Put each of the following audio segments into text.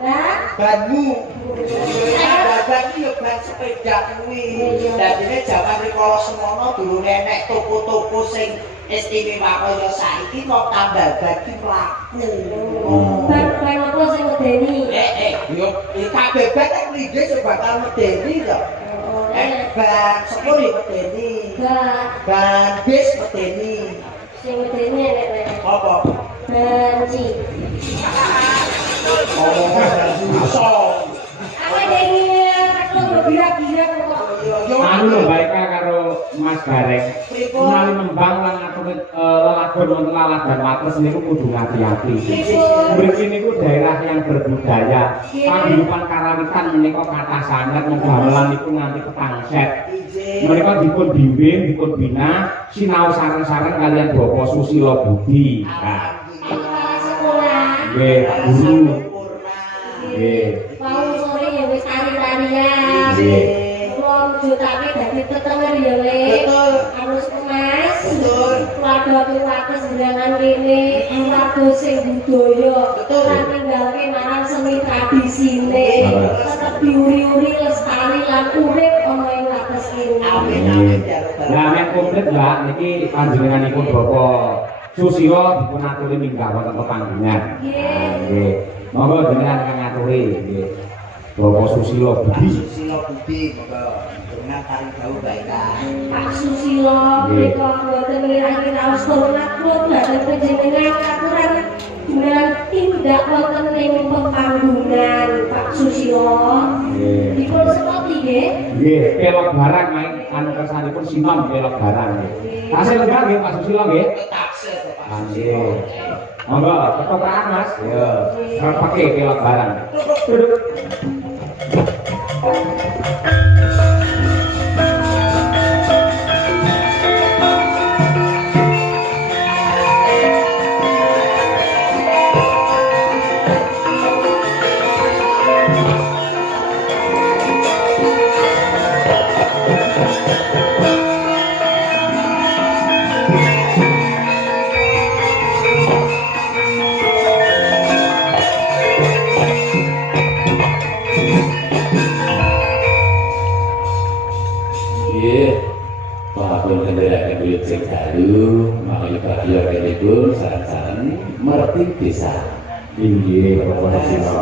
Banmu. Ban iki yo ban sepeda kuwi. Dadine jaman rikala semono dulu nenek toko-toko sing istimewa kaya saiki kok tambal ban ki mlaku. Ban apa sing medeni? Yo kabeh ban nek mlingge sing bakal medeni to. Ban sepur yo medeni. Ban bis medeni. Sing medeni nek Apa? banci. Aku dene traktor birak-birak kok. Anu lho baik karo Mas Gareng. Menawi nembang lan ngatur lelagon wonten laladan wates niku kudu ngati-ati. Mriki niku daerah yang berbudaya. Paguyuban karawitan menika kathah sanget gamelan niku nganti kepangset. Mereka dipun bimbing, dipun bina, sinau sareng-sareng kalian Bapak Susilo Budi. Nggih, guru. Nggih. Mau sore ya wis tari-tarian. Nggih. Kula mujudake dadi tetenger ya, Lek. Betul. Harus Mas. Betul. Keluarga wates jenengan kene, keluarga sing budaya. Betul. Lan ninggalke marang seni tradisine. Tetep diuri-uri lestari lan urip ana ing wates kene. Amin amin ya rabbal Lah nek komplit Mbak niki panjenenganipun Bapak Susilo dipun aturi minggah wonten pepanggengan. Nggih. Monggo jenengan kang ngaturi nggih. Bapak Susilo Budi. Susilo Budi monggo dengan paring bau baikkan. Pak Susilo menika boten ngirani raos hormat kula dhateng panjenengan aturan dengan tindak wonten ing pepanggungan Pak Susilo. Nggih. Dipun sekopi nggih. Nggih, kelok barang main anu kersanipun sinom kelok barang nggih. Tasih lenggah nggih Pak Susilo nggih. Taksir Pak. Nggih. Monggo ketoprak Mas. Ya, repeke kelok barang. Duduk. sing dalu makanya bagi organikum saran-saran merti desa inggih Bapak Sino.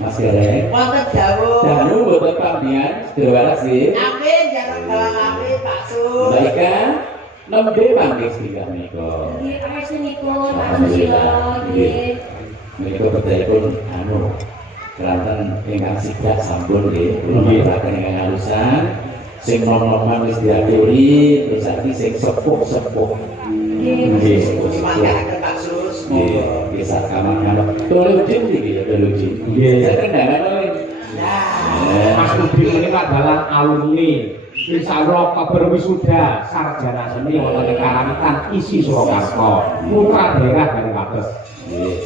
Mas Gareng Wonten dawuh. dalu boten pambian sedaya waras nggih. Amin jarang galang amin Pak Sul. Baika nembe panggih singkah menika. Nggih, pamestanipun Pak Susilo nggih. Menika bedhaipun anu kelantan ingkang sidak sampun nggih. Kula maturaken ingkang halusan sing nom-noman wis diaturi terus saiki sing sepuh-sepuh. Nggih, Mangkaraken Pak Sus. nggih, bisa kamar-kamar. Tulujin iki ya tulujin. Nggih. Saya kendala oleh. Nah, Mas Budi menika adalah alumni Insya Allah berwisuda sarjana seni wonten ing Karawitan isi Surakarta putra daerah dari Wates. Nggih.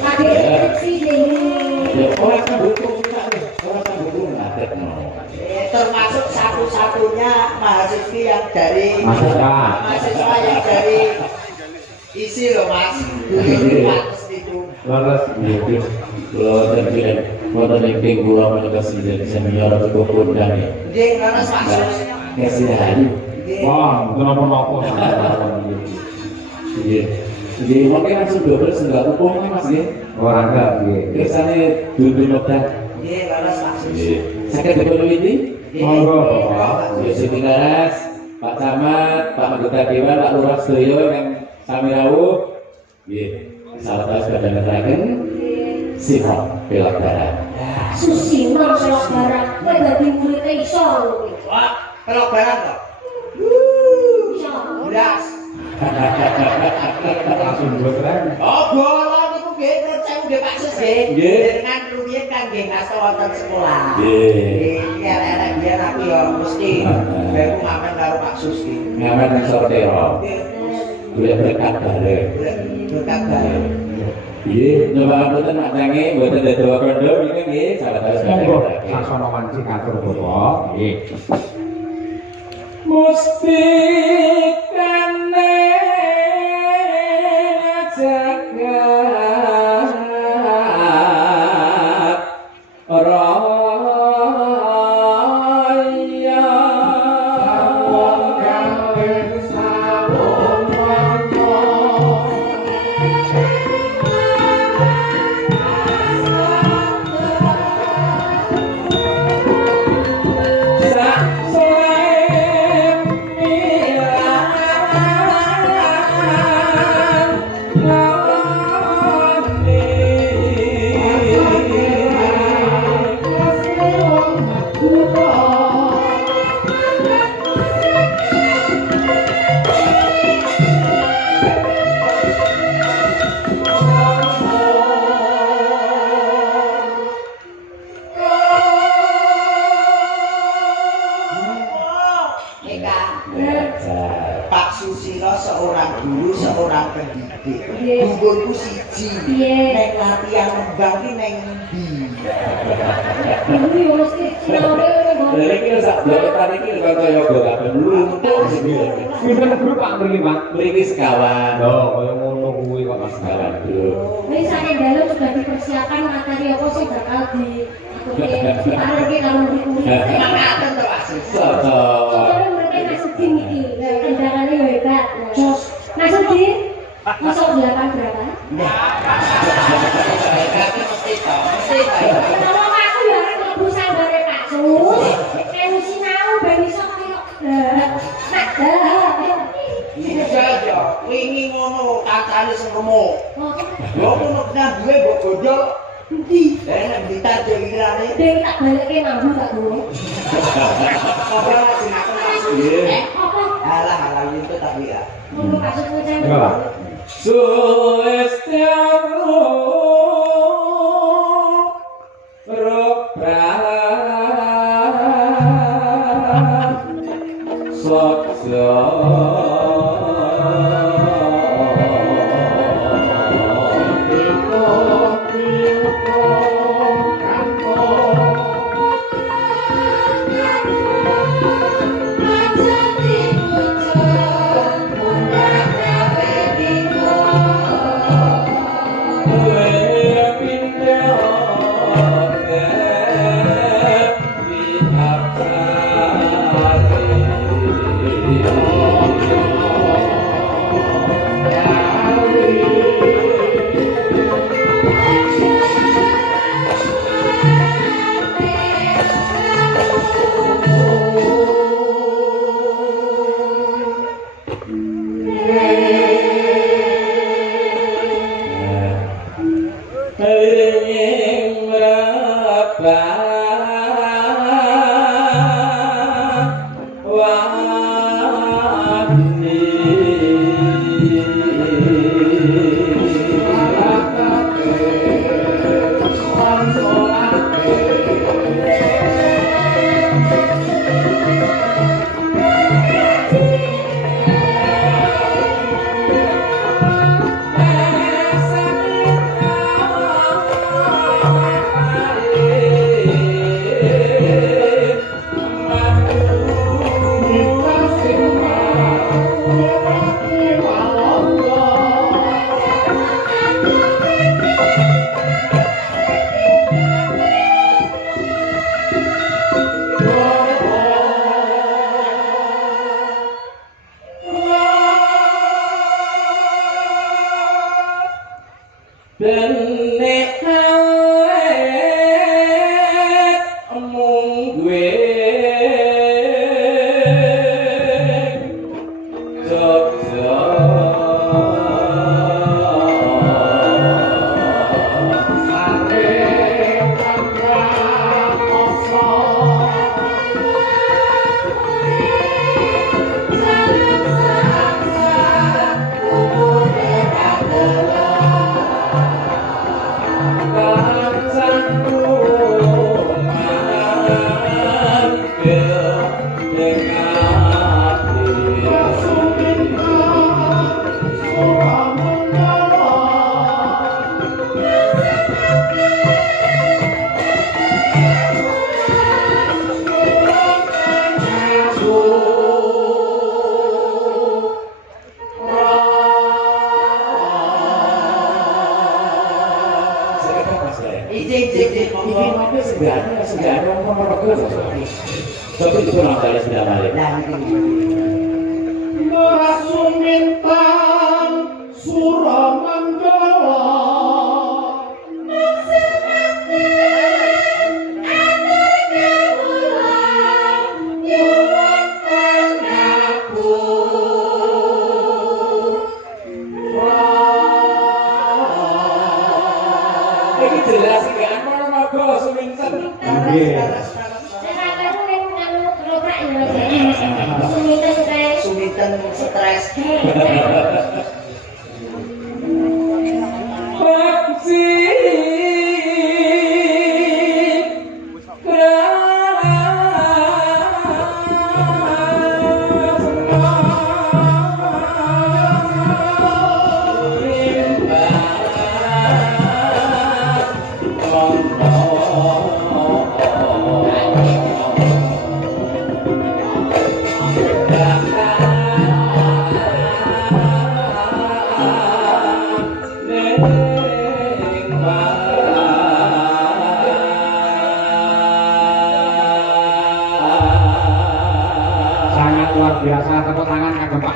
Lagi skripsi nggih. Ya ora sambung ora sambung ngadekno. termasuk satu-satunya mahasiswi yang dari Mahasiswa yang dari isi loh Mas. Dulu Wates itu. Leres nggih. Kula terbilang wonten ing ping kula menika senior cukup kondang ya. Nggih, ngono Pak Sus. Kasihan. Nggih. Wah, kenapa-napa Nggih. Nggih, mungkin langsung double senggak hukum Mas nggih. ora enggak nggih. Kersane dulu noda. Nggih, ngono Pak Sus. Nggih. Saged dipunwiti? Monggo Bapak. Nggih, sing laras Pak Camat, Pak Anggota Dewan, Pak Lurah sedaya yang sami rawuh. Nggih. Salah satu ngeteraken sifat pelakbaran. Susino selok barang, kowe dadi murid iso lho. Wah, pelok barang kok. Iso. Belas. Langsung keren. Oh, bolong iku nggih menurut saya nggih Pak Sus nggih. Nggih. Dengan rumiyin kan nggih ngasta wonten sekolah. Nggih. Nggih, elek-elek biyen aku ya mesti aku ngamen karo Pak Sus iki. Ngamen nang Sortero. Nggih. Boleh berkat bareng. Berkat bareng. Nggih, nyoba mboten nak tangi, mboten dawa kondo iki nggih, salah satu Monggo sasana wanci katur Bapak. Nggih. Musti kene jagat siji. Piye? Nek latihan nembang ki neng ndi? Ini yo mesti sinaune Dari ini sak blok tarik ini kalau saya gak kabeh luntur sendiri. Sinten grup Pak mriki Pak? Mriki sekawan. Loh, kaya ngono kuwi kok Mas Sekawan Gareng. grup. Ini saya dalam sudah dipersiapkan materi apa sih bakal diparingi kalau dikumpul. Makaten to Asis. Soto. Soalnya mereka Nasudin iki, tendangannya ya hebat. Jos. Nasudin, masuk 8 berapa? Kaki mesti to, mesti to. Kalau aku ya harus mlebu sambare Pak Sus. Kayak sinau ben iso kaya Iya yo, wingi ngono kancane sing remuk. Lho ngono kena duwe mbok godhol endi? Nek ditajo ikirane. Dewi tak balikke mambu tak dulu. Apa lajeng aku langsung. Apa? Alah alah itu tapi ya. Ngono maksudmu saya. Enggak, Pak. Suestiano Rokra Sokso Tapi itu orang kali sudah balik. Merasumintan Suramanggawa Ini jelas kan Mononogo Suminten. Suminten stres.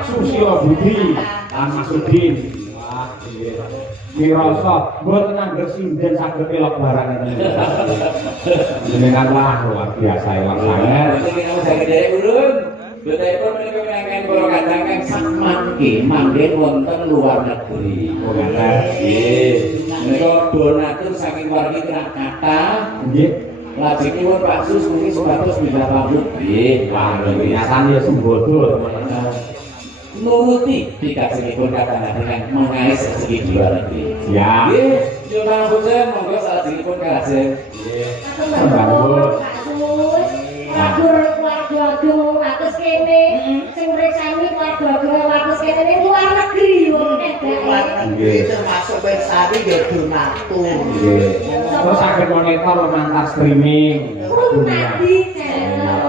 Susilo Budi lan Mas Udin. Wah, nggih. Mirasa mboten angger sinden saged elok barang ngeten. Jenengan lah luar biasa elok sanget. Jenengan saged derek urun. Betapun menika menangkan para kadang kang sak mangke manggen wonten luar negeri. Oh, ngaten. Nggih. Menika donatur saking wargi Krakata. Nggih. Lajengipun Pak Sus mungkin sebatas bila pamit. Nggih, Wah, biasane sembodo. Nuruti dikasihipun kata dengan mengais rezeki di luar negeri. Ya. Nggih, nyuwun pangapunten monggo salajengipun kalajeng. Nggih. Sembahun Pak Sus. Keluarga ageng atus kene sing mriksani keluarga ageng atus kene ning luar negeri wong Luar negeri termasuk bersari ya donatur. Nggih. Terus saged monitor lumantar streaming. Tadi channel.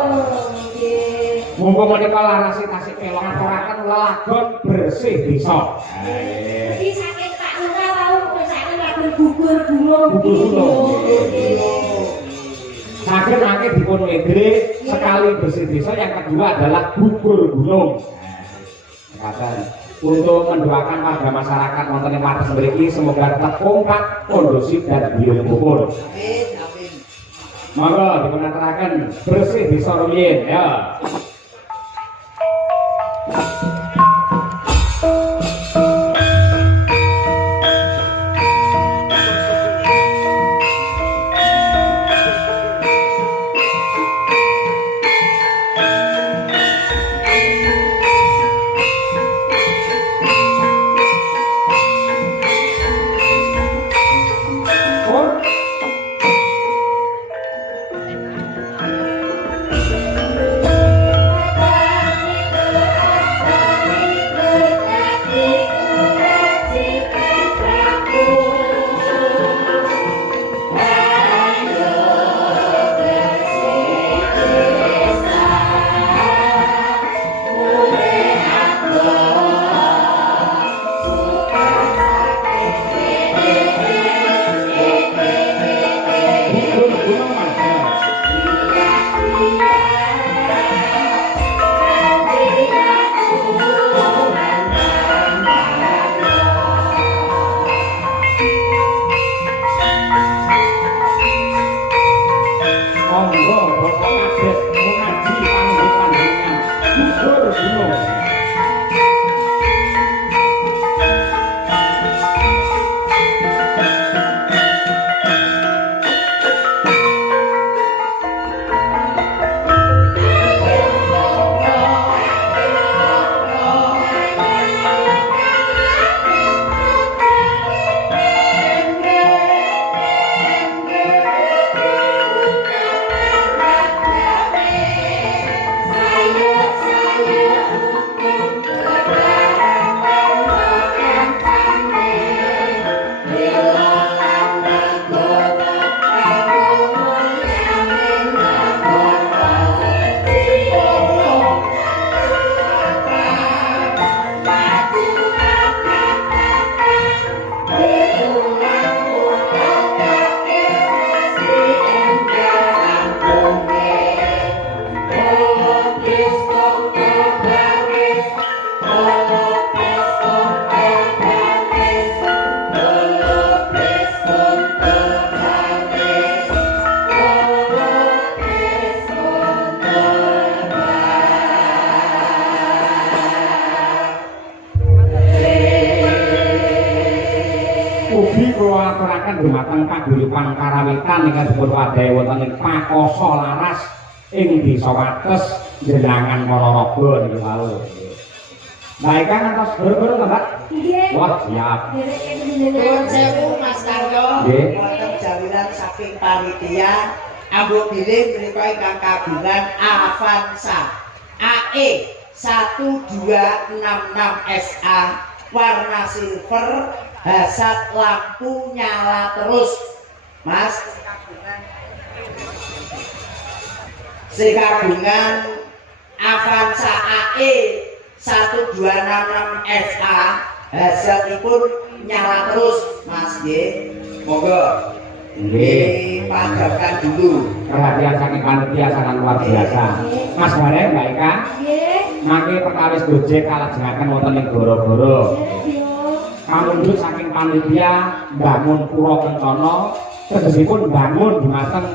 Nggih. Mumpung menika larasi tasik elok aturaken lelagon bersih desa. Iki saking Pak Lurah wau misalkan lagu gugur gunung. Saged mangke dipun ngedre sekali bersih desa, yang kedua adalah gugur gunung. Untuk mendoakan warga masyarakat wonten ing wates mriki semoga tetap kompak, kondusif dan biyung rukun. Amin, amin. Monggo dipun aturaken bersih desa rumiyin ya. dumateng paguyuban karawitan ingkang dipun wadahi wonten ing Pakoso Laras ing Desa Wates Jenangan Ponorogo niki wau. Baik kan ngantos buru-buru to, Mbak? Nggih. Wah, siap. Nuwun sewu Mas Karyo, Nggih. wonten jawilan saking panitia ambuh bilih menika ingkang kagungan Avanza AE 1266 SA warna silver, hasad lampu nyala terus, Mas. Sing kagungan Avanza AE 1266 SA hasilipun nyala terus, Mas nggih. Monggo Nggih, padamkan dulu. perhatian saking panitia sangat luar biasa. Mas Bareng, Mbak Eka. Nggih. mangke perkawis gojek kalajengaken wonten ing goro-goro. Kamundhut saking panitia bangun pura kencana tegesipun bangun dumateng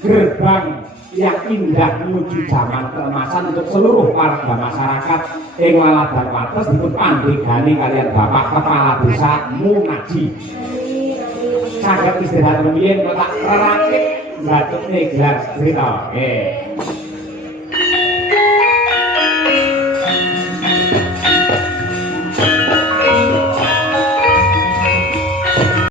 gerbang yang indah menuju zaman keemasan untuk seluruh warga masyarakat ing Laladan Wates dipun pandhegani kalian Bapak Kepala Desa Munaji. Saged istirahat rumiyin kok tak rakit batuk gelar cerita. Nggih.